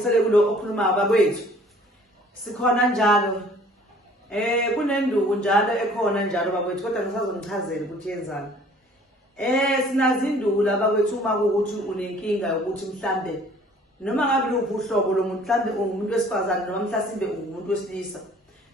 ngibuyisele kulo okhuluma bakwethu sikhona njalo kunenduku njalo ekhona njalo bakwethu kodwa ngisazonichazela ukuthi yenzani. Sinazi induku la bakwethu uma ukuthi unenkinga ukuthi mhlambe noma ngabe luphi uhlobo lomuntu mhlambe ungumuntu wesifazane noma mhlasimbe ungumuntu wesilisa.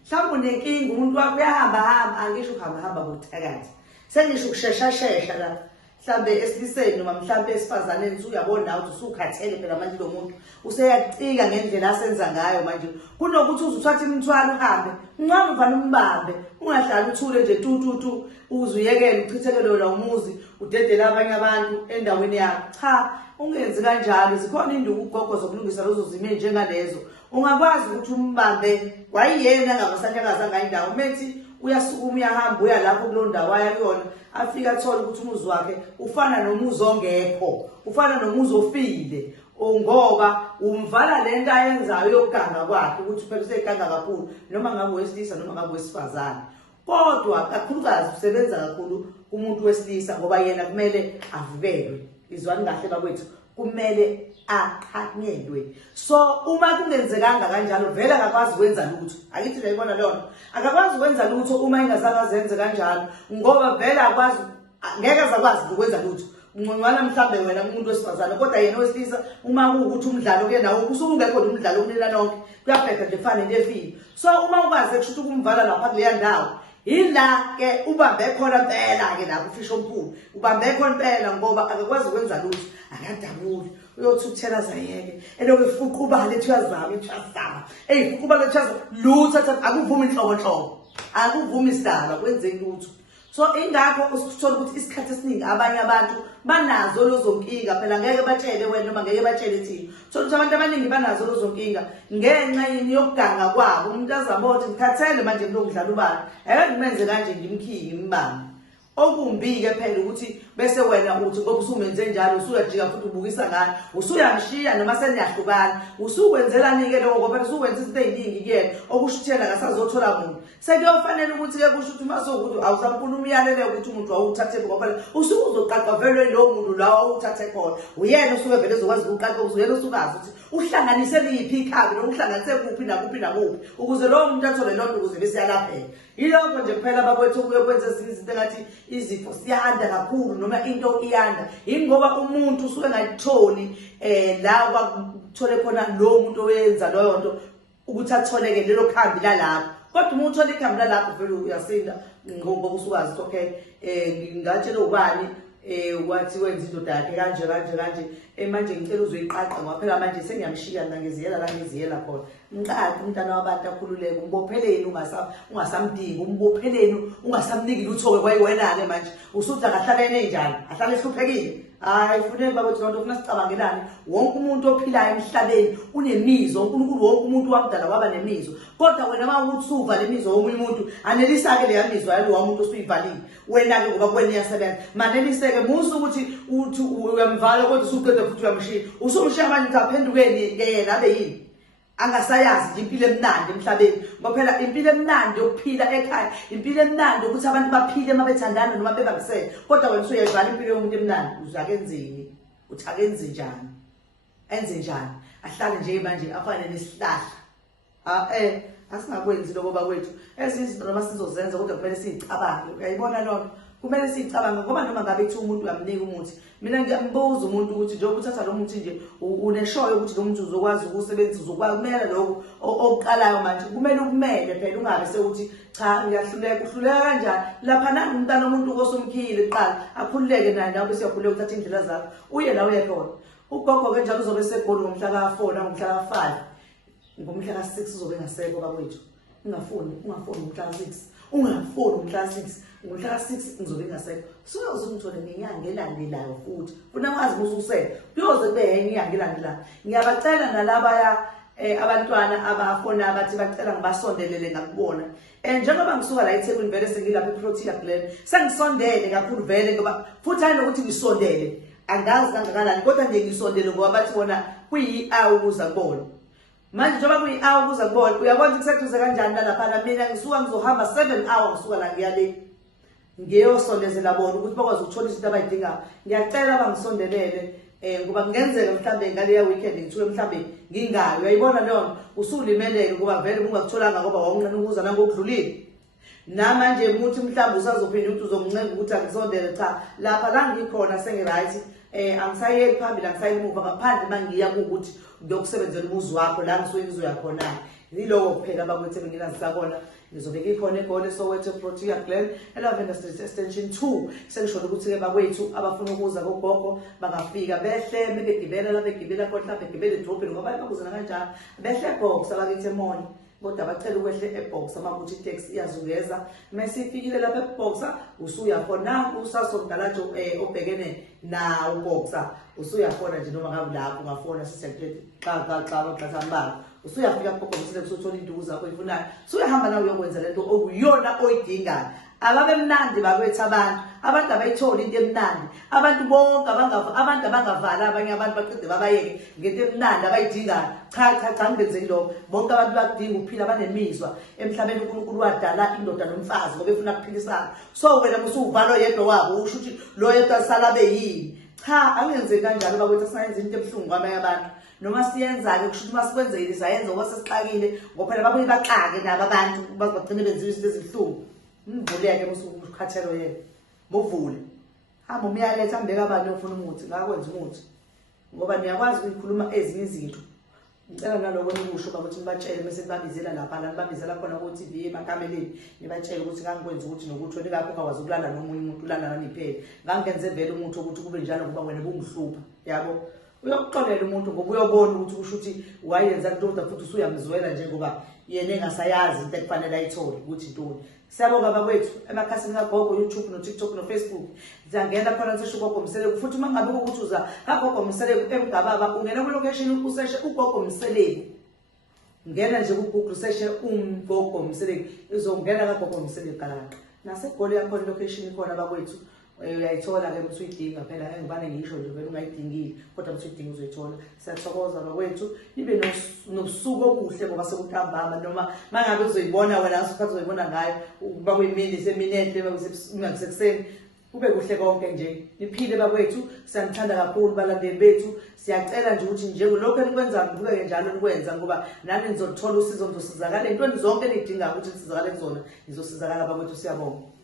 Mhlawumbe unenkinga umuntu wakho uyahamba angisho ukuhamba ngokuthakathi. Sengisho ukusheshashesha la mhlambe esiliseni noma mhlambe esifazaneni usuyabona ukuthi usukhathele phela manje lo muntu useyacika ngendlela asenza ngayo manje kunokuthi uzuthatha imithwalo uhambe ncane uvana umbambe ungahlali uthule nje tu uzuyekela uchithekele la umuzi udedele abanye abantu endaweni yakho. Cha, ungenzi kanjalo. Zikhona induku ugogo zokulungisa lezo zimo njengalezo. Ungakwazi ukuthi umbambe kwayiyena ngabasahlakaza ngayindawo methi uyasukuma uyahamba uya lapho kulo ndawo aya kuyona afika athola ukuthi umuzi wakhe ufana nomuzi ongekho, ufana nomuzi ofile ngoba umvala lento ayenzayo yokuganga kwakhe ukuthi phela useganga kakhulu noma ngabe wesilisa noma ngabe wesifazane. Kodwa kakhulukazi usebenza kakhulu kumuntu wesilisa ngoba yena kumele avukelwe. Izwani kahle bakwethu, kumele aqhanyelwe. So uma kungenzekanga kanjalo vele akakwazi ukwenza lutho. Akithi uyayibona lona. Akakwazi ukwenza lutho uma ingazange azenze kanjalo ngoba vele akwazi ngeke azakwazi ukwenza lutho. Ungconywana mhlambe wena umuntu wesifazane kodwa yena wesilisa uma kuwukuthi umdlalo ke nawo usuke ungekho umdlalo kunela lonke kuyabheka nje fane nje efile. So uma ukwazi kushuthi kumvala lapha kuleya ndawo ila ke ubambe khona impela ke lapho ufisho omkhulu ubambe khona impela ngoba akakwazi ukwenza lutho akadabuli uyothuthela zayeke eloku ifuqa ubale ethi uyazama ifuqa ubale ethi lutho akuvumi inhlobonhlobo akuvumi isidala kwenzeki lutho. So ingakho usithola ukuthi isikhathi esiningi abanye abantu banazo lezo nkinga phela ngeke batshele wena noma ngeke batshele thina. So abantu abaningi banazo lezo nkinga ngenxa yokuganga kwabo. Umuntu azama ukuthi ngikhathele manje ngilokudlala ubani ngimenze kanje ngimkhiye imbanga. Okumbi ke phela ukuthi bese wena uthi ngoba usumenze njalo usuyajika futhi ubukisa ngani usuyamshiya noma seniyahlukana usukwenzelani ke lokho ngoba usukwenza izinto eziningi kuyena okushuthela akasazothola muntu. Sekuyofanele ukuthi ke kusho ukuthi mase ukuthi awusankulumo umyalele ukuthi umuntu awuthathe ngoba usuzoqaqwa vele lo muntu lawo awuthathe khona uyena usuke vele ezokwazi ukuqaqa uyena usukazi ukuthi uhlanganise liphi ikhabi noma uhlanganise kuphi nakuphi ukuze lo muntu athole lonto ukuze bese yalapheka. Yilokho nje kuphela bakwethu kuye kwenza izinto engathi izifo siyanda kakhulu noma into iyanda ingoba umuntu usuke ngayitholi la kwakuthole khona lo muntu oyenza leyo nto ukuthi atholeke lelo khambi lalapho. Kodwa uma uthola ikhambi lalapho vele uyasinda ngoba usukazi ukuthi okay ngingatshela ubani wathi wenza indoda yakhe kanje manje ngicela uzoyiqaqa ngoba phela manje sengiyamshiya ngiziyela la ngiziyela khona. Ngiqaqe umntana wabantu akhululeke umbopheleni ungasamdingi umbopheleni ungasamniki lutho-ke kwayiwena-ke manje usuthi akahlalene njani ahlale ehluphekile. Hayi funeka bakwethu lonto funa sicabangelane. Wonke umuntu ophilayo emhlabeni unemizwa. uNkulunkulu wonke umuntu wamdala waba nemizwa. Kodwa wena mawuthi uva le mizwa womunye umuntu anelisa-ke leya mizwa yalowa muntu osuyivalile wena-ke ngoba kuwena iyasebenza maneliseke musu ukuthi uthi uyamvala kodwa usuqeda futhi uyamshiya usumshiya manje ukuthi aphendukeni-ke yena abe yini angasayazi nje impilo emnandi emhlabeni ngoba phela impilo emnandi yokuphila ekhaya impilo emnandi ukuthi abantu baphile uma bethandana noma bebambisene. Kodwa wena usuyayivala impilo yomuntu emnandi uzakenzeni uthi akenze njani enze njani ahlale nje manje afane nesihlahla. Asingakwenzi lokho bakwethu ezinye izinto noma sizozenza kodwa kumele siyicabange. Uyayibona lokho kumele siyicabange ngoba noma ngabe kuthi umuntu uyamnika umuthi mina ngiyambuza umuntu ukuthi njengoba uthatha lo muthi nje uneshoyo ukuthi lo muntu uzokwazi ukusebenzisa uzokwamela lokho okuqalayo manje kumele ukumele phela ungabe sekuthi cha ngiyahluleka uhluleka kanjani lapha nani umntana omuntu osomkhile kuqala akhululeke naye nawe bese uyakhuleka uthatha indlela zakho uye la uye khona. Ugogo ke njalo uzobe segoli ngomhla ka4 nangomhla ka5 ngomhla ka6 uzobe ngasekho bakwethu. Ungafuni ngomhla ka6 ungafuni ngomhla ka6 ngomhla ka6 ngizobe ngasekho. Soze umthole ngenyanga elandelayo futhi funa wazi ususele kuyoze kube yenye inyanga elandelayo. Ngiyabacela nalaba abantwana abafona abathi bacela ngibasondelele ngakubona njengoba ngisuka la eThekwini vele sengilapha eProtea Glen sengisondele kakhulu vele ngoba futhi ayinokuthi ngisondele angazi kangakanani kodwa nje ngisondele ngoba bathi bona kuyi-hour ukuza kubona. Manje njengoba kuyi-hour ukuza kubona uyakwazi kuseduze kanjani nalapha mina ngisuka ngizohamba 7 hours ngisuka la ngiyale ngiyosondezela bona ukuthi bakwazi ukuthola izinto abayidingayo. Ngiyacela bangisondelele ngoba kungenzeka mhlambe ngaleya weekend ngithuke mhlambe ngingayo. Uyayibona leyo usulimeleke kuba vele ungakutholanga ngoba wawunqena ukuza nangokudlulile. Namanje muthi mhlambe usazophinda ukuthi uzomncenga ukuthi angisondele cha lapha la ngikhona sengiright angisayeli phambili angisayeli emuva ngaphandle mangiya ukuthi ngiyokusebenzela umuzi wakho la ngisuke ngizoya khona. Yiloko kuphela bakwethu enginazisakona ngizobe ngikhona eGoli Soweto Protea Glen eLavender Street Extension 2. Sengisho ukuthi ke bakwethu abafuna ukuza kogogo bangafika behle begibela la begibela kodwa begibela edrobheni ngoba bakuzana kanjalo behle box abakithi eMoni kodwa bacela ukwehle ebox amakuthi itaxi iyazungeza masifikile lapha eboxa usuya khona usasomdalajo obhekene na uboxa usuya khona nje noma ngabe lapho ungafona sisecret xa baxambala usuyafika Bhokobhisile usuthola induku zakho ifunayo usuyahamba nawe uyokwenza lento okuyona oyidingayo. Ababe mnandi bakwethu abantu abayithola into emnandi abantu bonke abantu abangavala abanye abantu baqede babayeke ngento emnandi abayidingayo. Cha ngenzeki lokho bonke abantu bakudinga ukuphila banemizwa emhlabeni uNkulunkulu wadala indoda nomfazi ngoba efuna ukuphilisana. So wena musuvala yedwa wabo usho ukuthi lo yedwa sala beyini. Cha angenzeki kanjalo bakwethu sayenza into ebhlungu kwamanye abantu. Noma siyenza-ke kusho ukuthi masikwenzile sayenza ngoba sesixakile ngoba phela babuye baxake nabo abantu bazogcina benziwa izinto ezibuhlungu. Mvuleke musukhaathelo yena muvule hamba umiyaletha ambeka abantu ofuna umuthi ngakwenza umuthi ngoba niyakwazi ukukhuluma ezinye izinto. Ngicela naloko nikusho bakuthi nibatshele bese nibabizela lapha la nibabizela khona ku TV emakameleni nibatshele ukuthi ngangikwenza ukuthi nokuthi ngakho ungakwazi ukulala nomunye umuntu ulala naniphele ngangenze vele umuntu ukuthi kube njalo kuba wena bungihlupha yabo. Uyokuxolela umuntu ngoba uyobona ukuthi usho ukuthi wayenza into futhi usuyamzwela njengoba yena engasayazi into ekufanele ayithole ukuthi intoni. Siyabonga bakwethu emakhasini kaGogo YouTube no TikTok no Facebook. Ngiyangena khona sisho uGogo Mseleku futhi uma ngabe ukuthi uza kaGogo Mseleku eMgababa ungena ku location useshe uGogo Mseleku. Ngena nje ku Google seshe uGogo Mseleku izongena kaGogo Mseleku kala. NaseGoli yakho location ikhona bakwethu. Uyayithola ke ukuthi uyidinga phela engibane ngisho nje vele ungayidingile kodwa ukuthi uyidinga uzoyithola. Siyathokoza bakwethu nibe nosuku obuhle ngoba sekuntambama noma mangabe uzoyibona wena ngasikhathi uzoyibona ngayo uba kuyimini seminenhle ungasekuseni kube kuhle konke nje niphile bakwethu. Siyanithanda kakhulu balandeli bethu siyacela nje ukuthi njengalokho enikwenza ngibukeke njalo nikwenza ngoba nani nizothola usizo nizosizakala entweni zonke enidinga ukuthi nisizakale kuzona nizosizakala bakwethu. Siyabonga.